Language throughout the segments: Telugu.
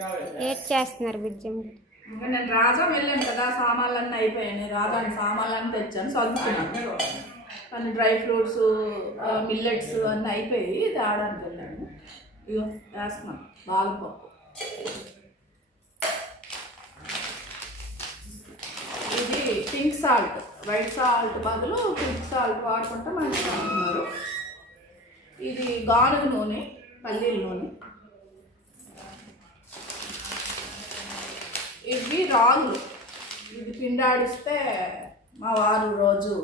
ఏడ్ చేస్తున్నారు బుజ్జం. నేను రాజా వెళ్ళాను కదా, సామాన్లన్నీ అయిపోయాయి. రాజాని సామాన్లన్నీ తెచ్చాను, చదువుతున్నాను. కానీ డ్రై ఫ్రూట్స్, మిల్లెట్స్ అన్నీ అయిపోయి తేడానికి వెళ్ళాను. ఇగో వేస్తున్నాను బాదపప్పు. ఇది పింక్ సాల్ట్, వైట్ సాల్ట్ బదులు పింక్ సాల్ట్ వాడుకుంటే మంచిగా అంటున్నారు. ఇది గానుగ నూనె, పల్లీల నూనె. ఇవి రాగులు, ఇది పిండాడిస్తే మా వారు రోజు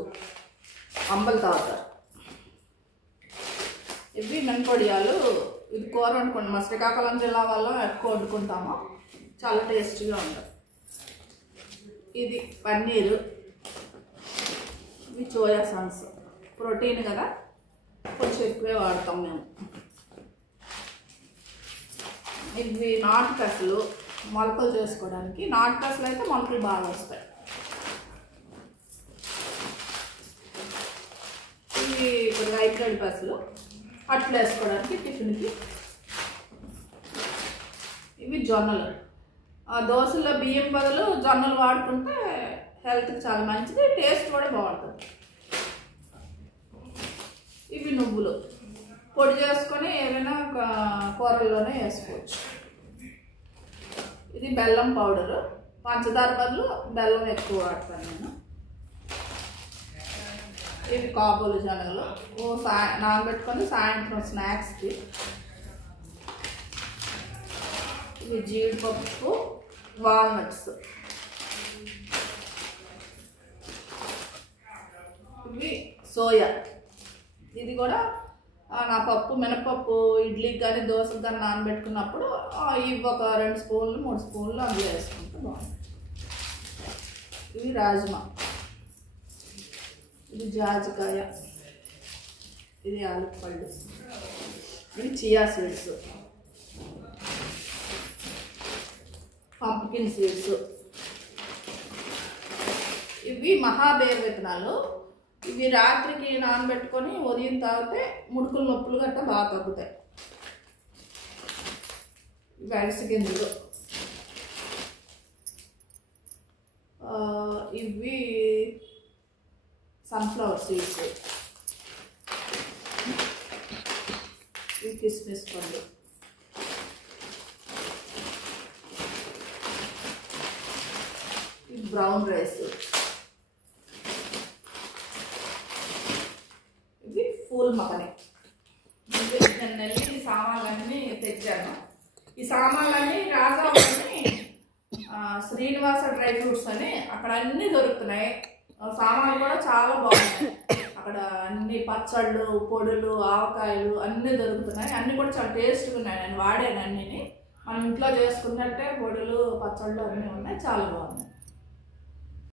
అంబలు తాగుతారు. ఇవి మినపొడియాలు, ఇది కూర వండుకోండి. మా శ్రీకాకుళం జిల్లా వల్ల ఎక్కువ వండుకుంటాము, చాలా టేస్టీగా ఉంటుంది. ఇది పన్నీరు, ఇవి సోయా సాస్, ప్రోటీన్ కదా కొంచెం ఎక్కువే వాడతాం మేము. ఇవి నాటు పెసలు, మొలకలు చేసుకోవడానికి. నాటు పెసలు అయితే మొలకలు బాగా వస్తాయి. ఇవి ఇప్పుడు రైట్ పెసలు అట్లు వేసుకోవడానికి టిఫిన్కి. ఇవి జొన్నలు, దోశల్లో బియ్యం బదులు జొన్నలు వాడుకుంటే హెల్త్కి చాలా మంచిది, టేస్ట్ కూడా బాగుంటుంది. ఇవి నువ్వులు, పొడి చేసుకొని ఏమైనా కూరల్లోనే వేసుకోవచ్చు. ఇది బెల్లం పౌడరు, పంచదార బదులు బెల్లం ఎక్కువ వాడతాను నేను. ఇవి కాబోలు శనగలు, నానబెట్టుకొని సాయంత్రం స్నాక్స్కి. ఇవి జీడిపప్పు, వాల్నట్స్. ఇవి సోయా, ఇది కూడా నా పప్పు మినపప్పు ఇడ్లీకి కానీ దోశకి కానీ నానబెట్టుకున్నప్పుడు ఇవి ఒక 2 స్పూన్లు 3 స్పూన్లు అందులో వేసుకుంటే బాగుంటుంది. ఇవి రాజ్మా, ఇది జాజికాయ, ఇది ఆలుపళ్ళు, ఇవి చియా సీడ్స్, పంప్కిన్ సీడ్స్. ఇవి మహాబేర్ విత్తనాలు, ఇవి రాత్రికి నానబెట్టుకొని ఉదయం తాగితే ముడుకులు నొప్పులు గట్రా బాగా తగ్గుతాయి. ఇవి అరిసి గింజలు. ఇవి సన్ఫ్లవర్ సీడ్స్, ఇవి కిస్మిస్ పండు. ఇవి బ్రౌన్ రైస్, ఇవి ఫూల్ మకని. నేను వెళ్ళి ఈ సామాన్లన్నీ తెచ్చాను. ఈ సామాన్లన్నీ రాజా శ్రీనివాస డ్రై ఫ్రూట్స్ అని అక్కడ అన్నీ దొరుకుతున్నాయి. సామాన్లు కూడా చాలా బాగున్నాయి. అక్కడ అన్ని పచ్చళ్ళు, పొడులు, ఆవకాయలు అన్నీ దొరుకుతున్నాయి. అన్నీ కూడా చాలా టేస్ట్గా ఉన్నాయి. నేను వాడాను అన్నీని. మనం ఇంట్లో చేసుకున్నట్టే పొడులు, పచ్చళ్ళు అన్నీ ఉన్నాయి, చాలా బాగున్నాయి.